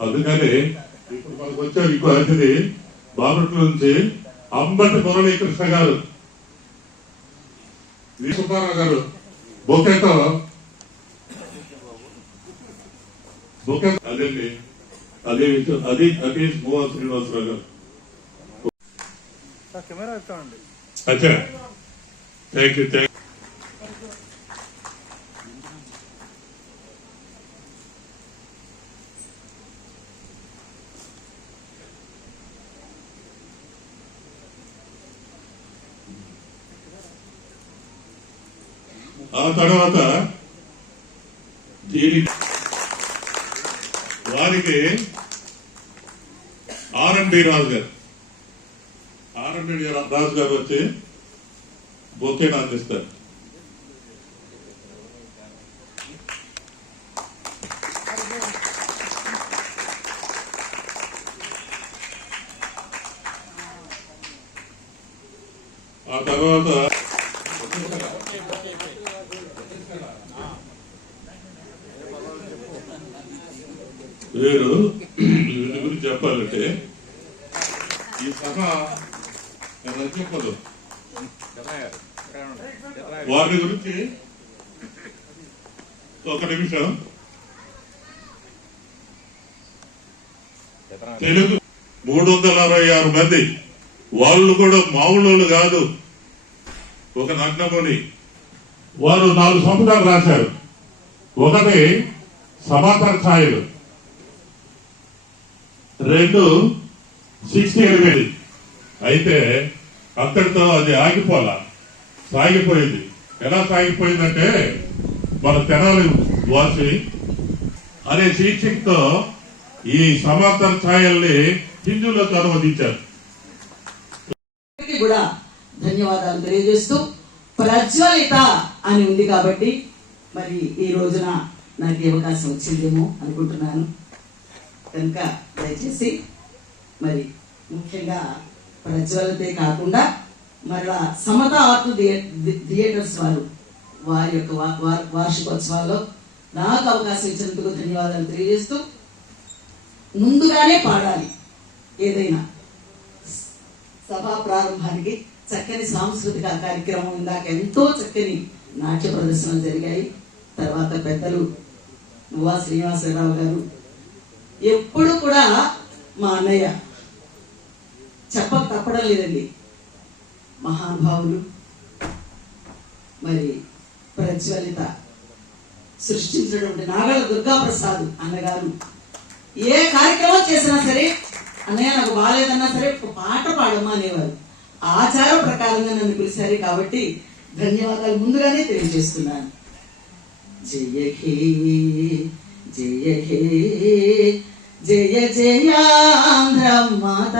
అందుకని ఇప్పుడు మనకు వచ్చారు ఇంకో అతిథి బాపట్ల నుంచి అంబటి మురళీకృష్ణ గారు. వి. సుబ్బారావు గారు. బొకేతో. బొకే అదండి అదే అది అది మోహన్ శ్రీనివాసరావు గారు. అచ్చా. థ్యాంక్ యూ థ్యాంక్ తర్వాత దీని వారికి ఆర్ఎండి రాజు గారు ఆర్ఎండి రాజు గారు వచ్చి బొకేను అందిస్తారు. ఆ తర్వాత వీరు వీరి గురించి ఈ సభ చెప్పదు వారి గురించి ఒక నిమిషం. తెలుగు మూడు వందల అరవై ఆరు మంది. వాళ్ళు కూడా మామూలు కాదు. ఒక నగ్నముని. వారు నాలుగు సంపుటాలు రాశారు. ఒకటి సమాంతర ఛాయలు. రెండు సిక్స్టీ ఎలిమెంట్ అయితే అక్కడితో అది ఆగిపోలా. సాగిపోయింది. ఎలా సాగిపోయిందంటే మన తెనాలి వాసి అనే శీర్షికతో ఈ సమాంతర ఛాయల్ని హిందువులకు అనువదించారు. కూడా ధన్యవాదాలు తెలియజేస్తూ ప్రజ్వలిత అని ఉంది కాబట్టి మరి ఈ రోజున నాకు అవకాశం వచ్చిందేమో అనుకుంటున్నాను. కనుక దయచేసి మరి ముఖ్యంగా ప్రజ్వలతే కాకుండా మరలా సమత ఆర్ట్ థియేటర్స్ వారు వారి యొక్క వార్షికోత్సవాల్లో నాకు అవకాశం ఇచ్చినందుకు ధన్యవాదాలు తెలియజేస్తూ ముందుగానే పాడాలి ఏదైనా. సభా ప్రారంభానికి చక్కని సాంస్కృతిక కార్యక్రమం ఇందాక ఎంతో చక్కని నాట్య ప్రదర్శనలు జరిగాయి. తర్వాత పెద్దలు నువ్వా శ్రీనివాసరావు గారు ఎప్పుడు కూడా మా అన్నయ్య చెప్పక తప్పడం లేదండి. మహానుభావులు మరి ప్రజ్వలిత సృష్టించినటువంటి నాగల దుర్గాప్రసాద్ అన్నగారు. ఏ కార్యక్రమం చేసినా సరే అన్నయ్య నాకు బాగాలేదన్నా సరే ఒక పాట పాడమ్మా అనేవారు. ఆచార ప్రకారంగా నన్ను పిలిచారు కాబట్టి ధన్యవాదాలు ముందుగానే తెలియజేస్తున్నాను. జయ హే జయ హే జయ జయ ఆంధ్ర మాత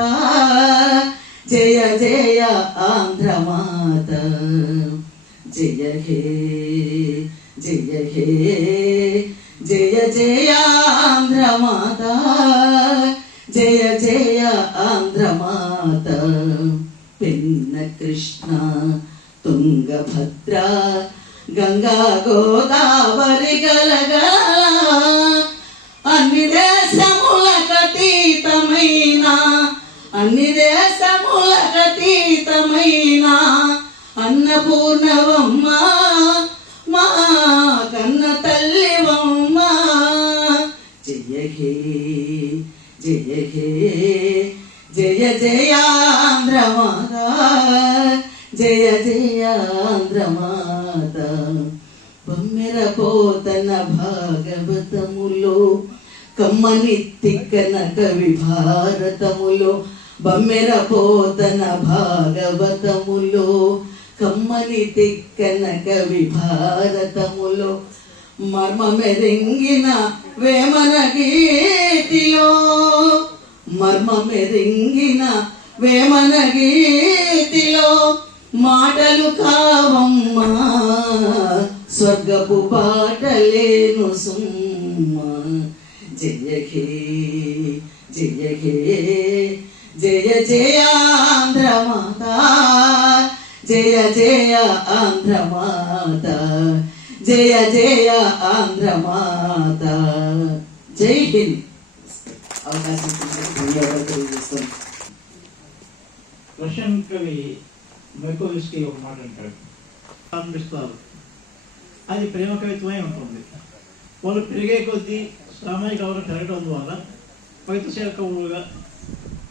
జయ జయ ఆంధ్ర మాత జయ హే జయ హే జయ జయ ఆంధ్ర మాత జయ జయ ఆంధ్ర మాత పిన్న కృష్ణ తుంగభద్ర గంగా గోదావరి గలగా అన్ని దేశములకతీతమైన అన్నపూర్ణవమ్మ మా కన్న తల్లివమ్మ. జయ హే జయ హే జయ జయాంధ్రమాత జయ జయాంధ్రమాత బొమ్మెర పోతన భాగవతములో కమ్మని తిక్కన కవి భారతములో బమ్మెర పోతన భాగవతములో కమ్మని తిక్కన కవి భారతములో మర్మమెరింగిన వేమన గీతిలో. మర్మమెరింగిన వేమన గీతిలో మాటలు కావమ్మా స్వర్గపు పాటలేను సుమ్మ. జయ హే జయ హే జయ జయ ఆంధ్ర మాత జయ జయ ఆంధ్ర మాత జయ జయ ఆంధ్ర మాత. జై హింద్. అవకాశం ధన్యవాదాలు రష్యన్ కవి మైకోవిస్కీ ఒక మాట అంటాడు. ప్రారంభిస్తారు అది ప్రేమ కవిత్వమై ఉంటుంది వాళ్ళు పెరిగే కొద్దీ సామాజిక అవసరం పెరగడం ద్వారా కవితశీల కవులుగా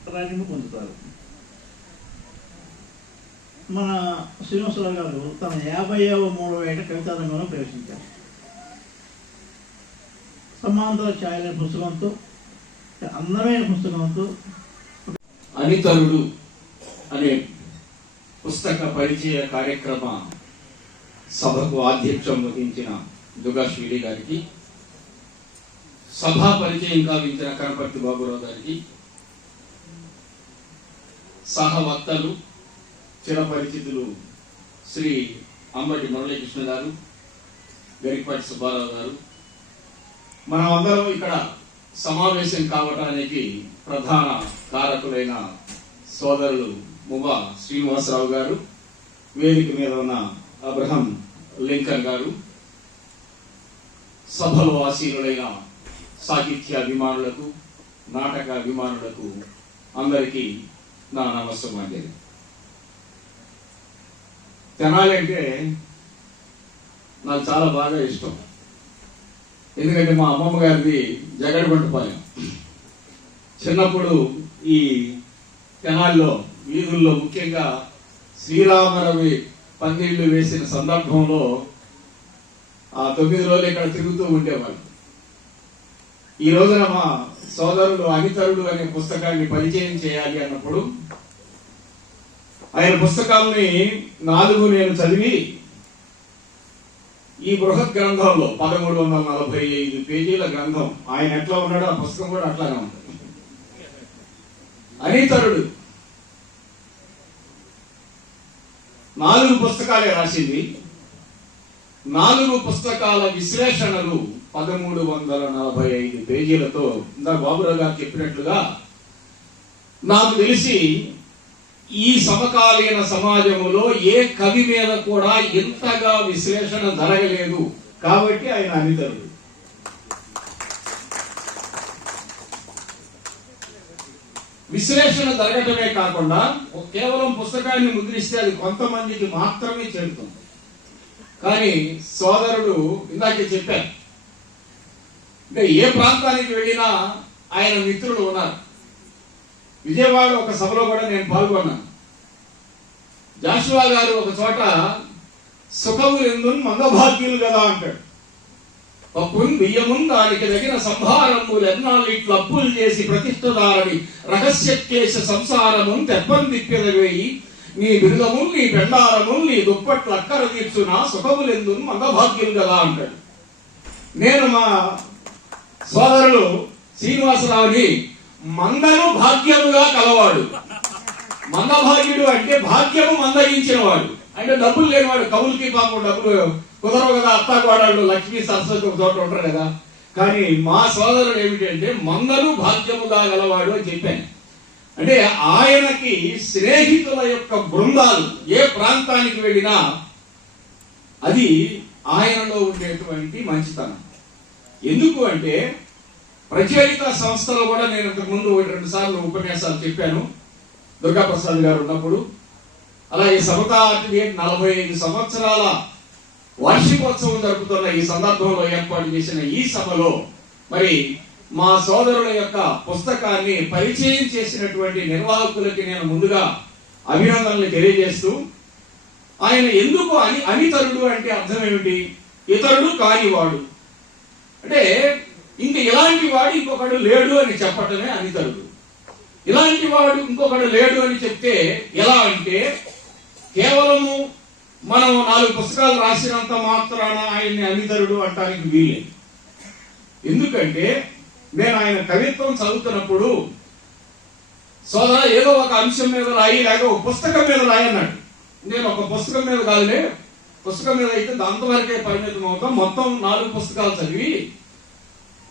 రాజ్యము పొందుతారు మన శ్రీనివాసరావు గారు తన యాభైవ మూడవ ఏట కవితారంగంలో ప్రవేశించారు. సమాంతర ఛాయలైన పుస్తకంతో అందమైన పుస్తకంతో అనితరుడు అనే పుస్తక పరిచయ కార్యక్రమ సభకు ఆధ్యక్షం వహించిన దుర్గాశ్వీడి గారికి సభా పరిచయం కావించిన కనపర్తి బాబురావు గారికి సహవక్తలు చిరపరిచితులు శ్రీ అంబటి మురళీకృష్ణ గారు గరికపాటి సుబ్బారావు గారు. మనం అందరం ఇక్కడ సమావేశం కావటానికి ప్రధాన కారకులైన సోదరులు ముబా శ్రీనివాసరావు గారు వేదిక మీద ఉన్న అబ్రహం లింకన్ గారు సభలో ఆసీనులైన సాహిత్య అభిమానులకు నాటక అభిమానులకు అందరికీ నా అండి తెనాలి అంటే నాకు చాలా బాగా ఇష్టం. ఎందుకంటే మా అమ్మమ్మ గారిది జగడగొట్టపాలెం చిన్నప్పుడు ఈ తెనాల్లో వీధుల్లో ముఖ్యంగా శ్రీరామరవి పందిళ్ళు వేసిన సందర్భంలో ఆ తొమ్మిది రోజులు ఇక్కడ తిరుగుతూ ఉండేవాళ్ళు. ఈ రోజున మా సోదరుడు అనితరుడు అనే పుస్తకాన్ని పరిచయం చేయాలి అన్నప్పుడు ఆయన పుస్తకాల్ని నాలుగు నేను చదివి ఈ బృహత్ గ్రంథంలో పదమూడు వందల నలభై ఐదు పేజీల గ్రంథం. ఆయన ఎట్లా ఉన్నాడో ఆ పుస్తకం కూడా అట్లానే ఉంటుంది. అనితరుడు నాలుగు పుస్తకాలే రాసింది. నాలుగు పుస్తకాల విశ్లేషణలు పదమూడు వందల నలభై ఐదు పేజీలతో ఇందా బాబురావు గారు చెప్పినట్లుగా నాకు తెలిసి ఈ సమకాలీన సమాజంలో ఏ కవి మీద కూడా ఇంతగా విశ్లేషణ జరగలేదు కాబట్టి ఆయన అనితరుడు. విశ్లేషణ జరగటమే కాకుండా కేవలం పుస్తకాన్ని ముద్రిస్తే అది కొంతమందికి మాత్రమే చెందుతుంది కానీ సోదరుడు ఇందాకే చెప్పాను అంటే ఏ ప్రాంతానికి వెళ్ళినా ఆయన మిత్రులు ఉన్నారు. విజయవాడ ఒక సభలో కూడా నేను పాల్గొన్నాను. జాషువా గారు ఒక చోట సుఖము ఎందు మందభాగ్యులు కదా అంటాడు. పప్పుని బియ్యమున్ దానికి తగిన సంభారములు ఎన్నాళ్ళు ఇట్లు అప్పులు చేసి ప్రతిష్టదారని రహస్య కేశ సంసారము తెప్పని తిప్పెదవేయి నీ బిరుదము నీ పెండారము నీ దుప్పట్లు అక్కర తీర్చున సుఖములెందు మందభాగ్యులు కదా అంటాడు. నేను మా సోదరులు శ్రీనివాసరావుని మందను భాగ్యముగా కలవాడు. మందభాగ్యుడు అంటే భాగ్యము మందగించిన వాడు అంటే డబ్బులు లేనివాడు కవులకి పాపం డబ్బులు కుదరవు కదా అత్తాకోడాళ్ళు లక్ష్మీ సరస్వతి ఒక చోట ఉంటారు కదా. కానీ మా సోదరుడు ఏమిటంటే మందను భాగ్యముగా గలవాడు అని చెప్పాను. అంటే ఆయనకి స్నేహితుల యొక్క బృందాలు ఏ ప్రాంతానికి వెళ్ళినా అది ఆయనలో ఉండేటువంటి మంచితనం. ఎందుకు అంటే ప్రచేరిత సంస్థలో కూడా నేను ఇంతకు ముందు రెండు సార్లు ఉపన్యాసాలు చెప్పాను. దుర్గాప్రసాద్ గారు ఉన్నప్పుడు. అలాగే సమతా ఆర్టినేట్ నలభై ఐదు సంవత్సరాల వార్షికోత్సవం జరుపుతున్న ఈ సందర్భంలో ఏర్పాటు చేసిన ఈ సభలో మరి మా సోదరుల యొక్క పుస్తకాన్ని పరిచయం చేసినటువంటి నిర్వాహకులకి నేను ముందుగా అభినందనలు తెలియజేస్తూ ఆయన ఎందుకు అని అనితరుడు అంటే అర్థం ఏమిటి? ఇతరుడు కానివాడు. అంటే ఇంక ఇలాంటి వాడు ఇంకొకడు లేడు అని చెప్పటమే అనితరుడు ఇలాంటి వాడు ఇంకొకడు లేడు అని చెప్తే ఎలా అంటే కేవలము మనం నాలుగు పుస్తకాలు రాసినంత మాత్రాన ఆయన్ని అనితరుడు అంటానికి వీలేదు ఎందుకంటే నేను ఆయన కవిత్వం చదువుతున్నప్పుడు సోదర ఏదో ఒక అంశం మీద రాయి లేక ఒక పుస్తకం మీద రాయన్నాడు నేను ఒక పుస్తకం మీద కాదులే పుస్తకం మీద అయితే దాంతవరకే పరిమితం అవుతాం మొత్తం నాలుగు పుస్తకాలు చదివి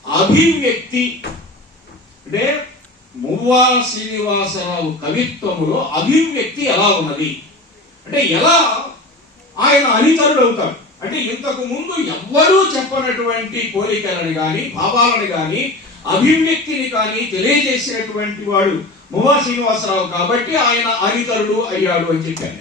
అభివ్యక్తి అంటే మువ్వా శ్రీనివాసరావు కవిత్వములో అభివ్యక్తి ఎలా ఉన్నది? అంటే ఎలా ఆయన అనితరుడు అవుతాడు అంటే ఇంతకు ముందు ఎవ్వరూ చెప్పనటువంటి కోరికలను కానీ భావాలను కానీ అభివ్యక్తిని కానీ తెలియజేసేటువంటి వాడు మువా శ్రీనివాసరావు కాబట్టి ఆయన అనితరుడు అయ్యాడు అని చెప్పాను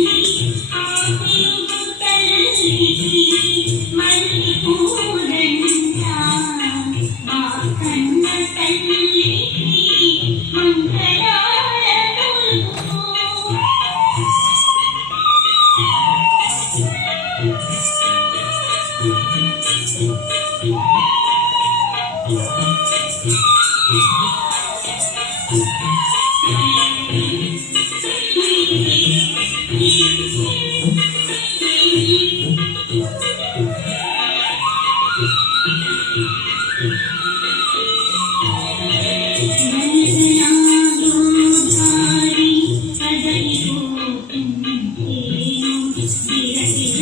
see, I see.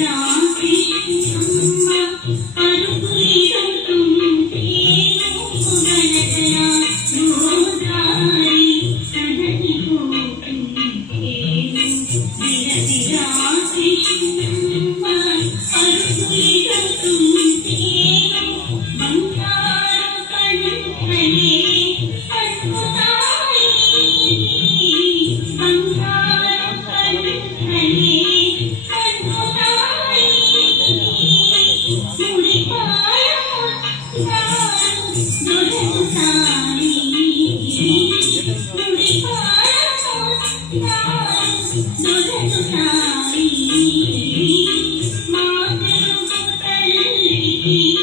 be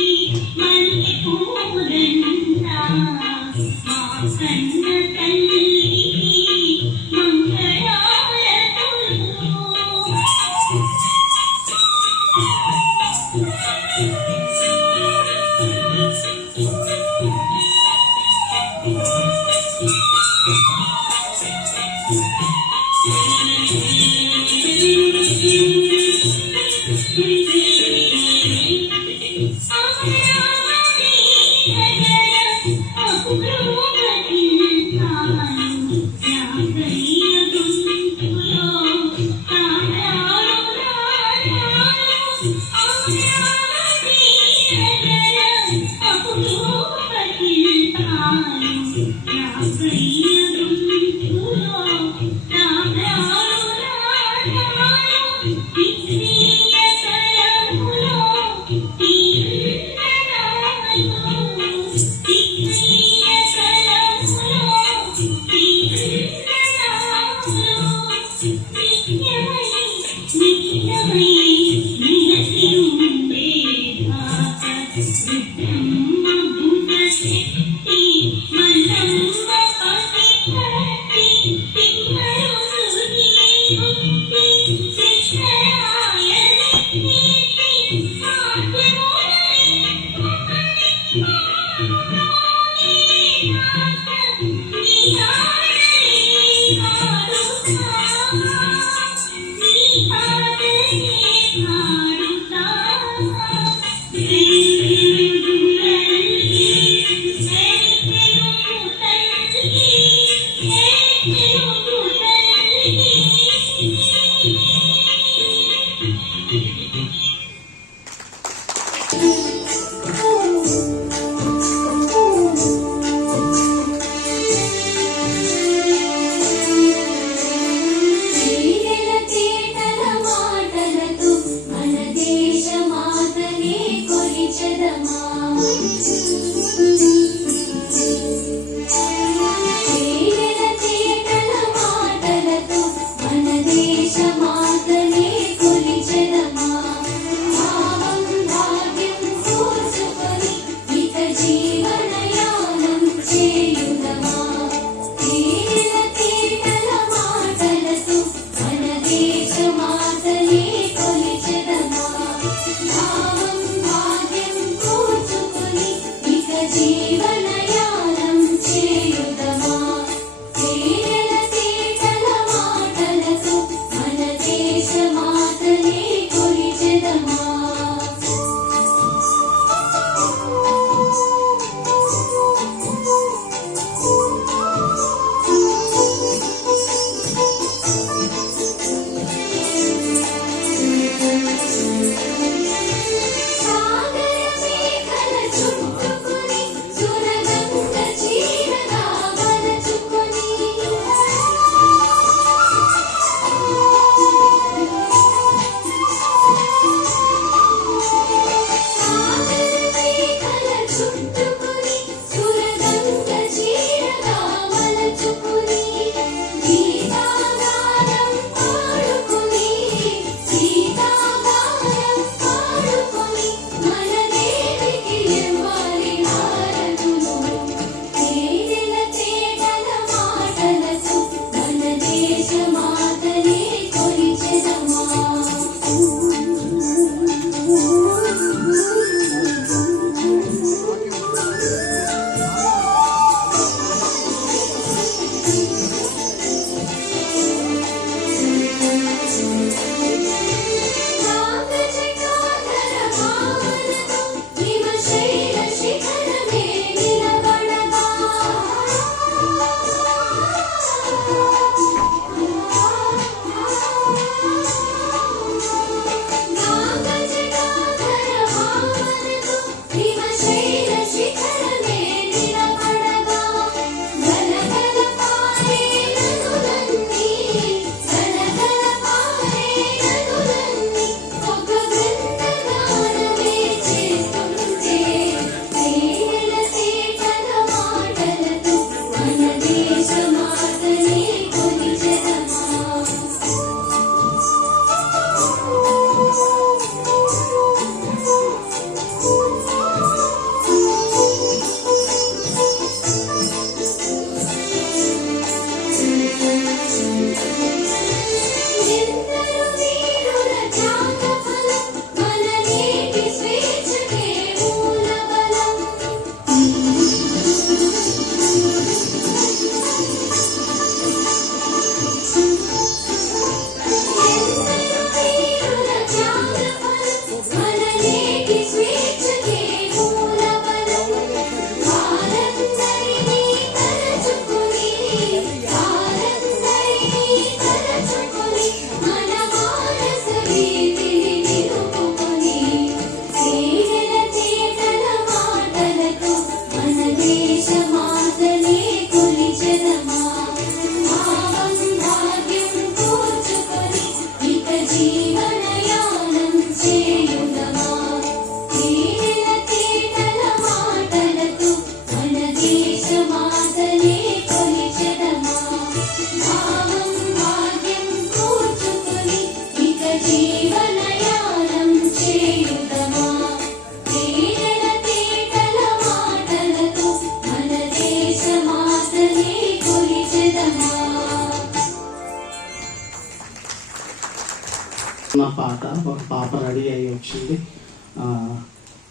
పాప రెడీ అయ్యి వచ్చింది.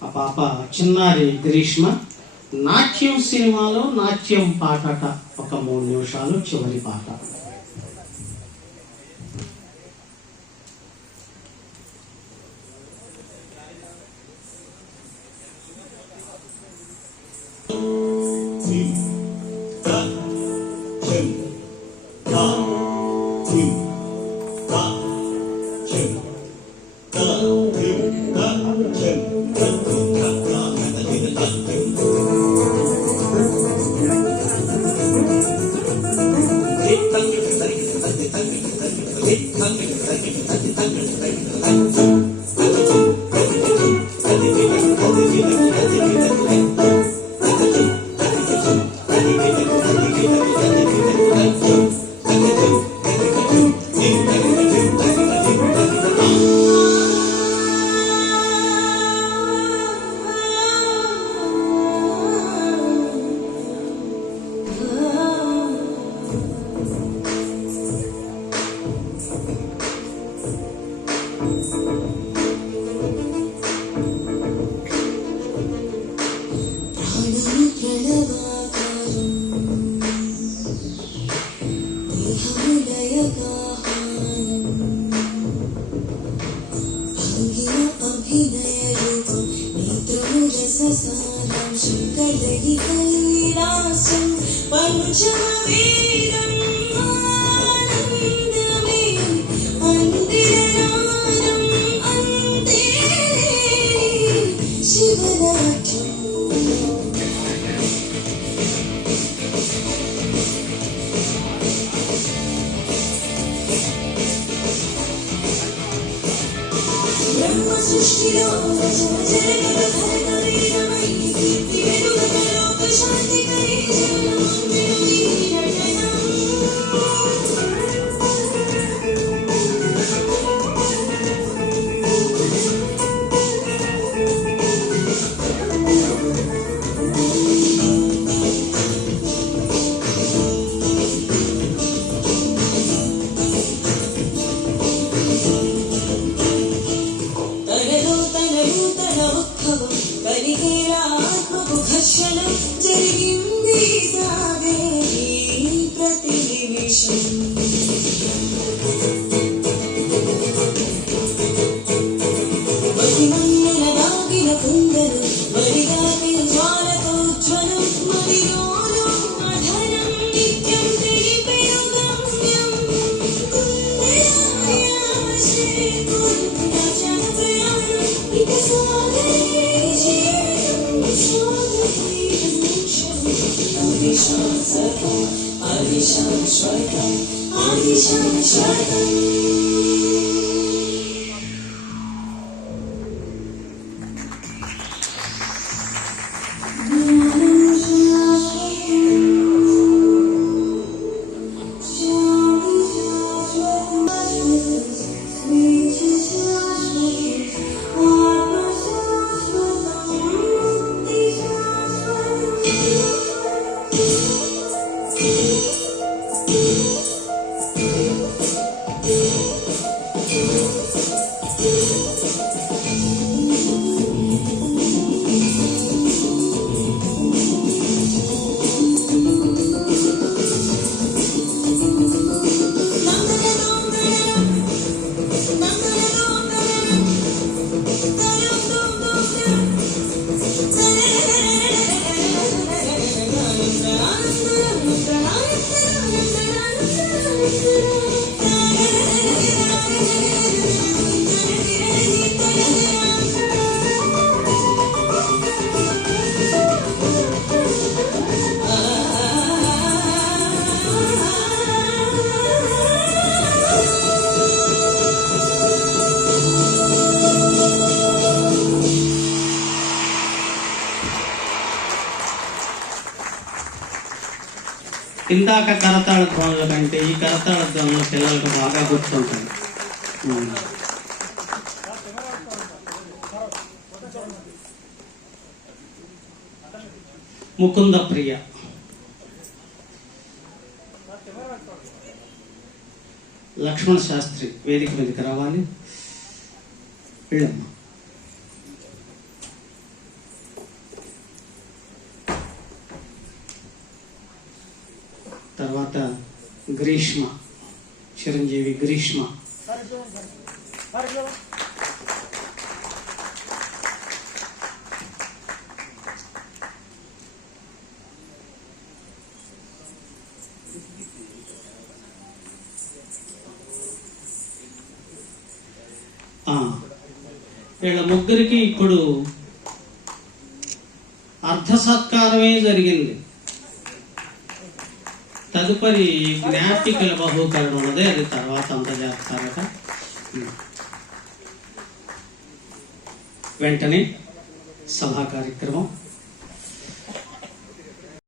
ఆ పాప చిన్నారి గ్రీష్మ నాట్యం సినిమాలో నాట్యం పాటట ఒక మూడు నిమిషాలు చివరి పాట. కరతాళ ధ్వనుల కంటే ఈ కరతాళ ధ్వనుల పిల్లలకు బాగా గుర్తుంటుంది. ముకుంద ప్రియ లక్ష్మణ్ శాస్త్రి వేదిక మీదకి రావాలి. వెళ్ళమ్మా. తర్వాత గ్రీష్మ చిరంజీవి గ్రీష్మ. ఆ, వీళ్ళ ముగ్గురికి ఇప్పుడు అర్ధ సత్కారమే జరిగింది. తదుపరి జ్ఞాపికల బహుకరణ ఉన్నది అది తర్వాత అంత చేస్తారట వెంటనే సభా కార్యక్రమం.